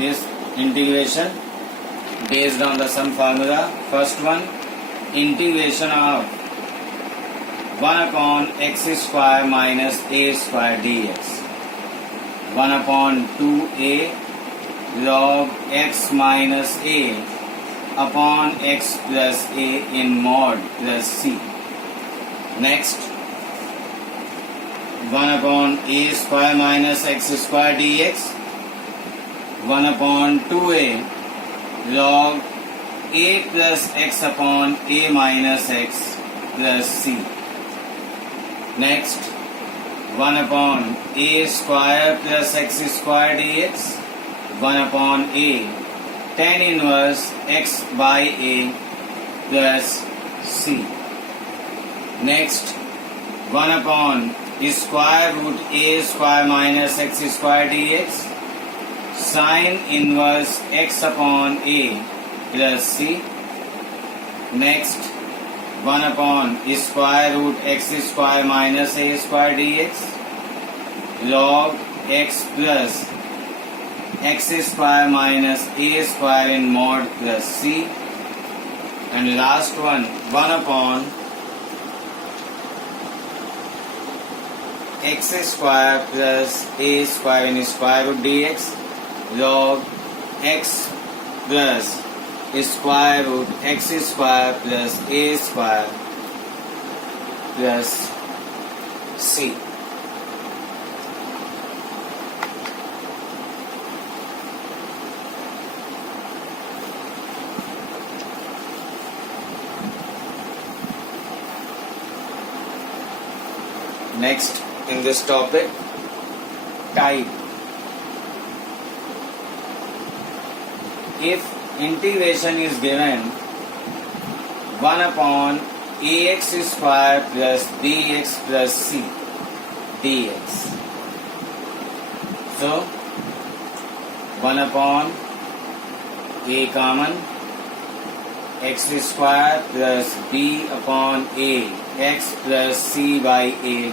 this integration based on the sum formula. First one, integration of 1 upon x square minus a square dx. 1 upon 2a log x minus a upon x plus a in mod plus c. Next, 1 upon a square minus x square dx. 1 upon 2a log a plus x upon a minus x plus c. Next, 1 upon a square plus x square dx. 1 upon a tan inverse x by a plus c. Next, 1 upon square root a square minus x square dx. Sin inverse x upon a plus c. Next, 1 upon square root x square minus a square dx. Log x plus x square minus a square in mod plus c. And last one, 1 upon x square plus a square in square root dx. Log x plus square root x square plus a square plus c. Next in this topic, type. If integration is given 1 upon ax square plus bx plus c dx. So 1 upon a common, x square plus b upon a x plus c by a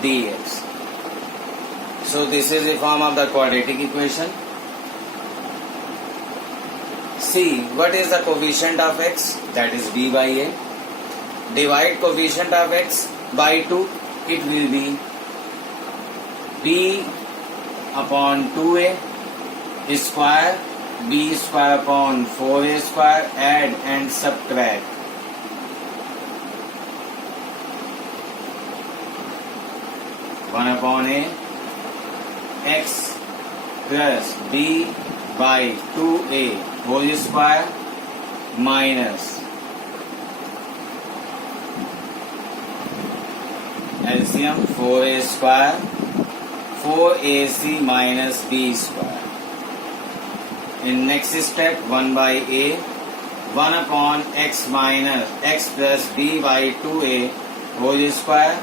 dx. So this is the form of the quadratic equation. See, what is the coefficient of x? That is b by a. Divide coefficient of x by 2. It will be b upon 2a square, b square upon 4a square. Add and subtract. One upon a x plus b by 2a whole square minus LCM 4a square 4ac minus b square. In next step, 1 by a 1 upon x minus x plus b by 2a whole square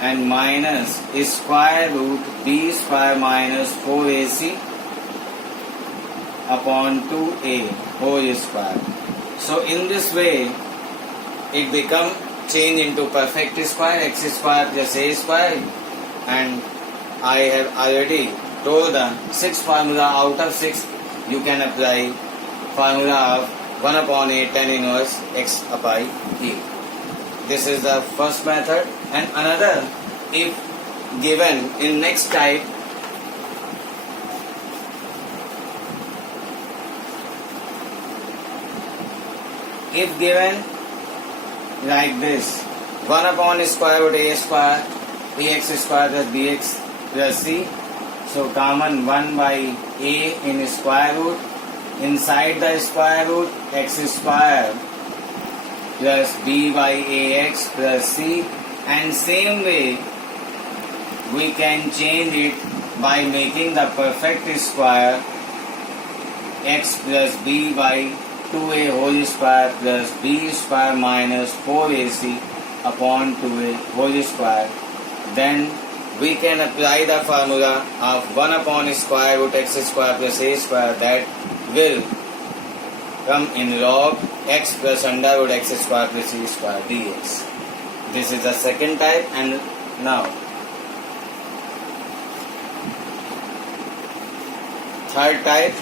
and minus square root b square minus 4ac upon 2a whole square. So in this way it become change into perfect square, x square plus a square, and I have already told the 6 formula. Out of 6 you can apply formula of 1 upon a tan inverse x upon a. This is the first method. And another, if given in next type, if given like this, 1 upon square root a square ax square plus bx plus c. So common 1 by a in square root, inside the square root x square plus b by ax plus c, and same way we can change it by making the perfect square x plus b by 2a whole square plus b square minus 4ac upon 2a whole square. Then we can apply the formula of 1 upon square root x square plus a square, that will come in log x plus under root x square plus c square dx. This is the second type. And now Third type,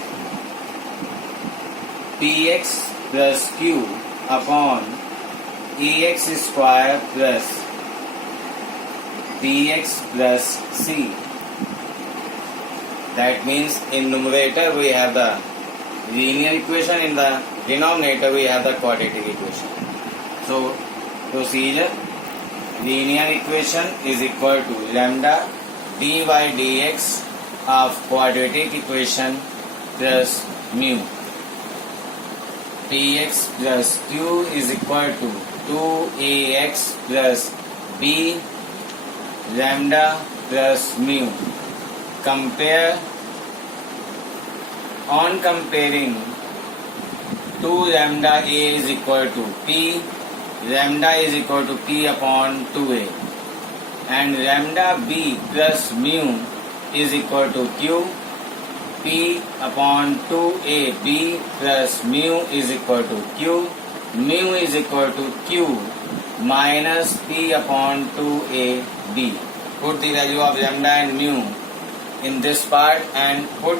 px plus q upon ax square plus bx plus c. That means in numerator we have the linear equation, in the denominator we have the quadratic equation. So procedure, linear equation is equal to lambda dy dx of quadratic equation plus mu. Px plus q is equal to 2ax plus b lambda plus mu. On comparing 2 lambda a is equal to p, lambda is equal to p upon 2a, and lambda b plus mu is equal to q, p upon 2a b plus mu is equal to q, mu is equal to q minus p upon 2a b. Put the value of lambda and mu in this part and put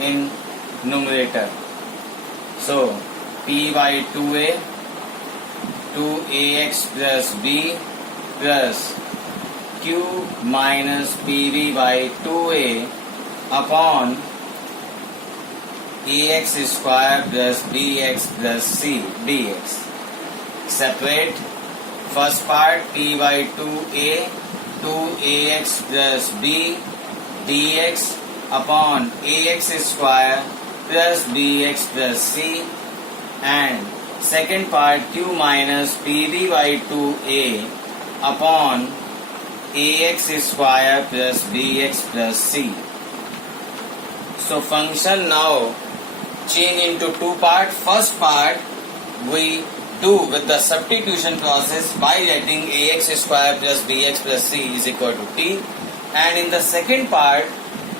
in numerator. So p by 2a, 2ax plus b plus q minus pb by 2a upon ax square plus bx plus c dx. Separate first part, p by 2a, 2ax plus b dx upon ax square plus bx plus c, and second part, q minus pb by 2a upon ax square plus bx plus c. So function now change into two parts. First part we do with the substitution process by letting ax square plus bx plus c is equal to t, and in the second part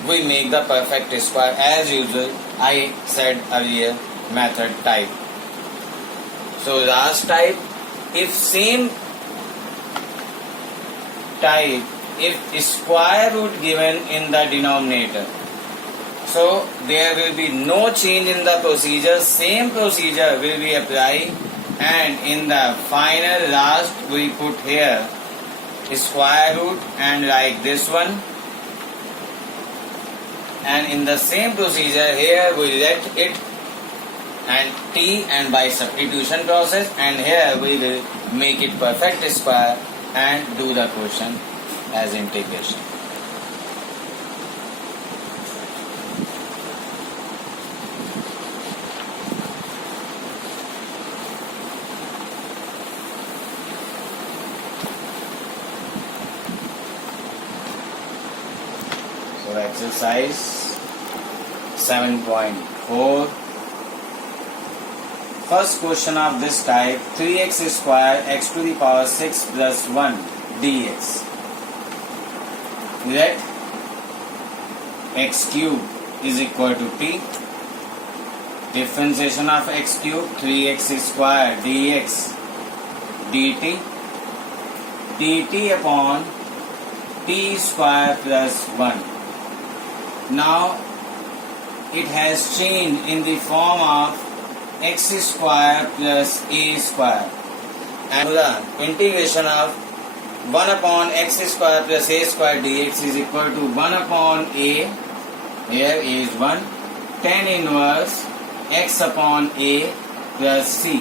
we make the perfect square as usual. I said earlier method type. So last type, if same type, if square root given in the denominator, so there will be no change in the procedure, same procedure will be applied, and in the final last we put here square root and like this one, and in the same procedure here we let it and t and by substitution process, and here we will make it perfect square and do the question as integration. So exercise 7.4. First question of this type, 3x square x to the power 6 plus 1 dx. Let x cube is equal to t. Differentiation of x cube, 3x square dx dt, dt upon t square plus 1. Now it has changed in the form of x square plus a square, and the integration of 1 upon x square plus a square dx is equal to 1 upon a, here a is 1, tan inverse x upon a plus c.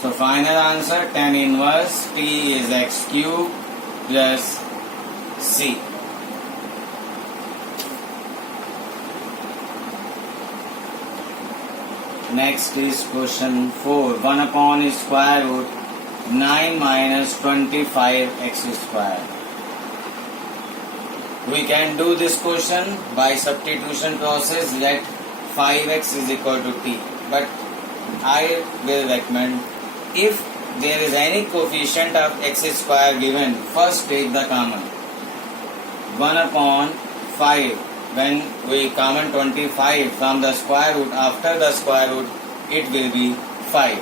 So final answer, tan inverse t is x cube plus c. Next is question 4. 1 upon square root 9 minus 25 x square. We can do this question by substitution process. Let 5x is equal to t. But I will recommend, if there is any coefficient of x square given, first take the common. 1 upon 5. When we common 25 from the square root, after the square root it will be 5,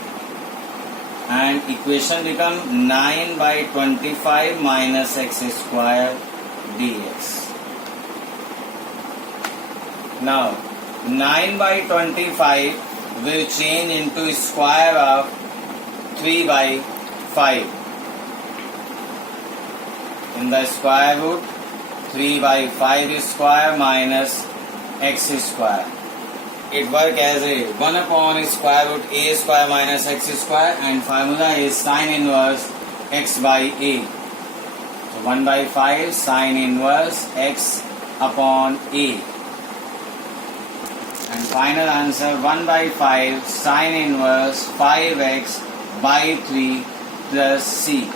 and equation become 9 by 25 minus x square dx. Now 9 by 25 will change into square of 3 by 5. In the square root, 3 by 5 square minus x square. It works as a 1 upon square root a square minus x square, and formula is sine inverse x by a. So 1 by 5 sine inverse x upon a. And final answer 1 by 5 sine inverse 5x by 3 plus c.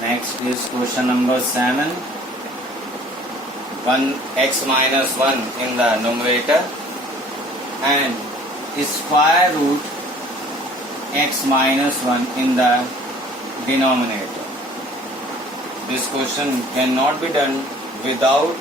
Next is question number 7. 1x minus 1 in the numerator and square root x minus 1 in the denominator. This question cannot be done without